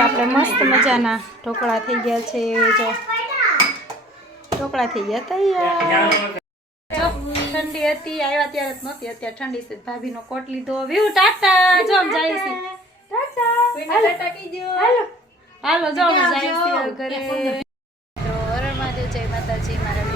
આપણે મસ્ત મજાના ઢોકળા થઈ ગયા છે. જો ઢોકળા થઈ ગયા તૈયાર. ઠંડી હતી આવ્યા ત્યારે નહોતી અત્યારે ઠંડી છે. ભાભીનો કોટ લીધો. વ્યુ ટાટા. જો આમ જાય છે. ટાટા. હાલો. હાલો જો આમ જાય છે ઘરે. તો હરણ મહાદેવ જય માતાજી મારા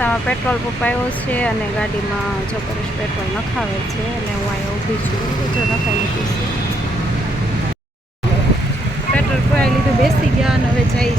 રસ્તામાં પેટ્રોલ પંપ આવ્યો છે અને ગાડીમાં જો પેટ્રોલ નખાવે છે અને હું અહીંયા ઊભી છું. જો નખાઈ લીધું છે. પેટ્રોલ પુરાઈ લીધું, બેસી ગયા અને હવે જઈ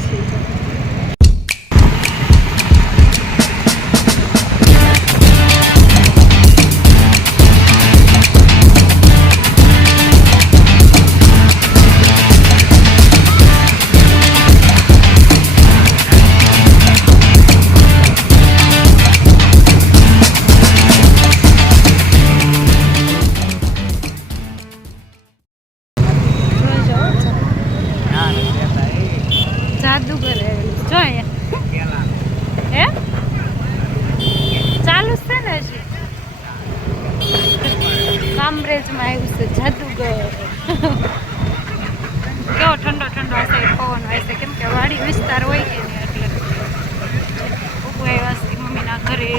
કેવો ઠંડો ઠંડો હશે પવન હોય છે. કેમ કે વાડી વિસ્તાર હોય કે નહીં એટલે ઉભું આવ્યા મમ્મીના ઘરે.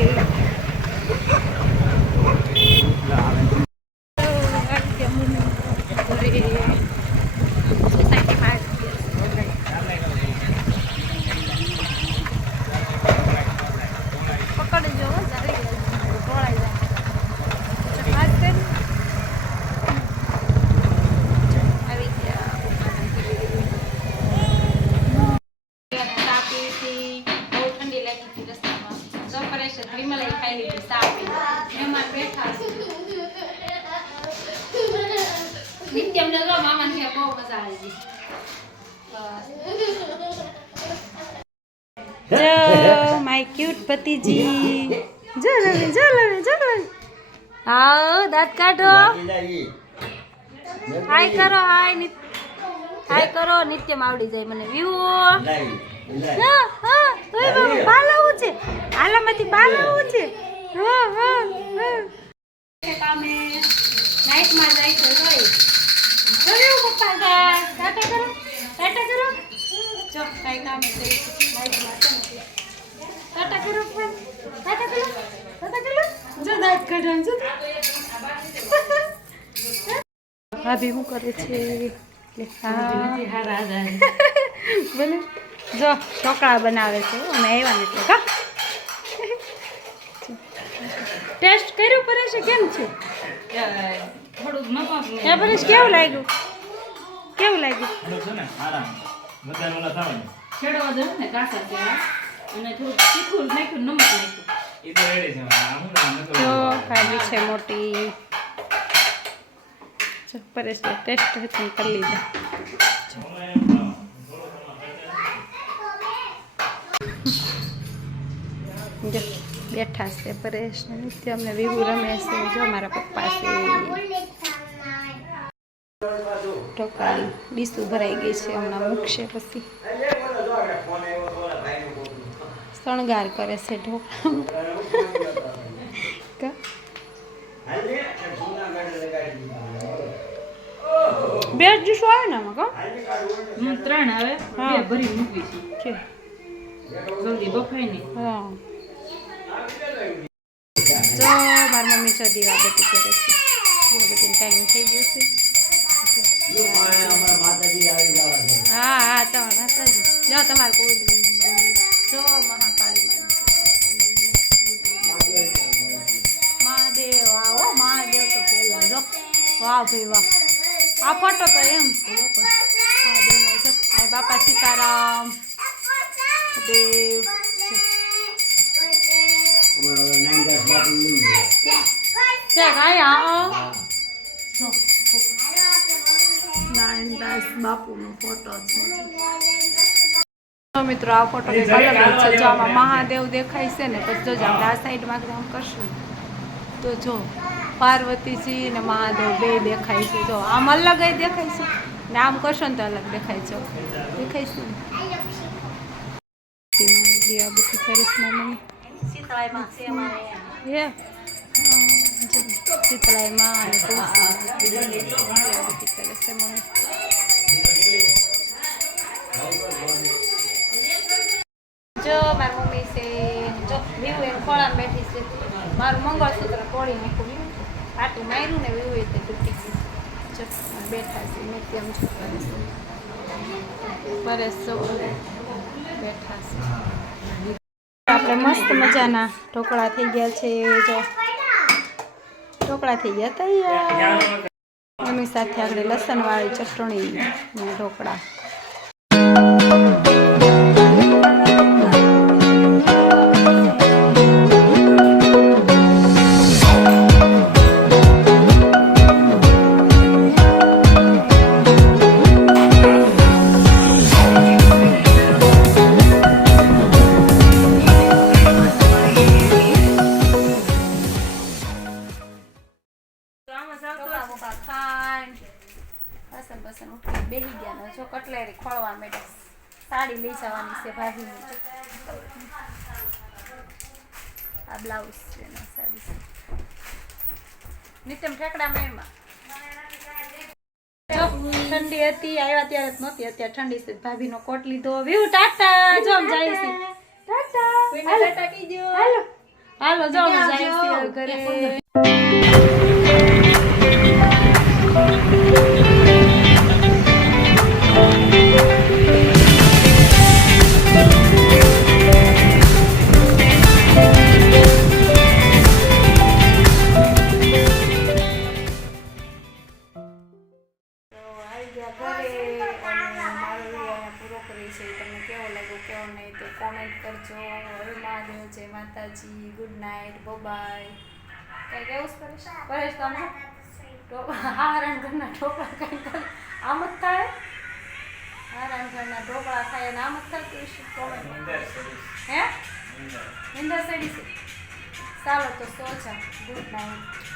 જો માય ક્યુટ પતિજી જો લવે જો લવે જો લવે આવો દાંત કાઢો. હાય કરો હાય નિત હાય કરો નિત્ય આવડી જાય મને વ્યૂ હા હા તોય બાબા બાલાવું છે. આલામાંથી બાલાવું છે. હા હા હા. કામે નાઇટમાં જાય છે કર્યું પપ્પા ટાટા કરો ટાટા કરો. જો કાઈ કામે જઈ નાઇટમાં છે ને. ટાટા કરો ટાટા કરો ટાટા કરો. જો નાઇટ કાઢવાનું જો ભાભી શું કરે છે? લે, બોલે જો ઢોકળા બનાવે છે અમે આવ્યા ને એટલે કા ટેસ્ટ કર્યું પડે છે કેમ છે? થોડુંક નપાસ ને. હે પરેશ કેવું લાગ્યું? કેવું લાગ્યું? છેડવા દેવું ને કાચા કેળા. અને થોડુંક તીખું નાખ્યું, નમક નાખ્યું. જો કાઢી છે મોટી. જો પરેશ ટેસ્ટ હતી કરી લીધા. જો બેઠા છે પરેશ ને નિત્ય. અમને વિહુ રમે છે. જો મારા પપ્પા છે. ઢોકળાની ડીશું ભરાઈ ગઈ છે હમણાં મૂકશે પછી. શણગાર કરે છે ઢોકળા. બે ડીશો આવે ને આમાં કા? ત્રણ આવે. હા. ભરી મૂકી છે. છે જલ્દી બફાય નહીં. હા. જો મારી મમ્મી જો દીવાબત્તી કરે છે. દીવાબત્તીનો ટાઈમ થઈ ગયો છે. હા હા તો માતાજી જો. તમારે કોઈ જો મહાકાળી મહાદેવ આવો મહાદેવ તો પેલા જો. વાહ ભાઈ વાહ. આ ફોટો તો એમ આ બાપા સીતારામ. દેવ છે. કાંઈ બાપુનો ફોટો છે મિત્રો આ ફોટો કંઈક અલગ છે જો આમાં મહાદેવ દેખાય છે ને પછી જોજો આપણે આ સાઈડમાં આમ કરશું. તો જો પાર્વતીજી ને મહાદેવ બે દેખાય છે. જો આમ અલગ દેખાય છે. ને આમ કરશો ને તો અલગ દેખાય છે. દેખાય છે મમ્મી શીતળાઈમાં અને તુલસી. છે મમ્મી. જો, મારી મમ્મી છે, જો વિવુ એમ ખોળામાં બેઠી છે. મારું મંગળસૂત્ર તોડી નાખ્યું પાટું માર્યું ને વિવુ એ તૂટી ગયું. બેઠા છે, મેં તેમ જો પરેશ સૌ બેઠા છે. આપણે મસ્ત મજાના ઢોકળા થઈ ગયા છે, જો. ઢોકળા થઈ ગયા તૈયાર. એની સાથે આપણે લસણવાળી ચટણી ઢોકળા. વાસણ ઉઠી બેસી ગયા જો કટલેરી ખોળવા માટે સાડી લઈ જવાની છે ભાભીની આ બ્લાઉઝ છે એના સાડી છે. નિત્યમ ઠેકડા મેળમાં ઠંડી હતી આવ્યા ત્યારે જ નહોતી અત્યારે ઠંડી છે. ભાભીનો કોટ લીધો. વ્યુ ટાટા! જો આમ જાય છે. ટાટા! હાલો. જો આમ જાય છે ઘરે. કરજો હરે મહાદેવ જય માતાજી ગુડ નાઇટ બાય કઈ કેવું છે પરેશ? પરેશ તમે? હા રણઘરના ઢોકળા કઈ આમ જ થાય? હા રણઘરના ઢોકળા ખાય અને આમ જ થતું હશે હે? નિંદર સડી છે. ચાલો તો સોચા છે ગુડ નાઇટ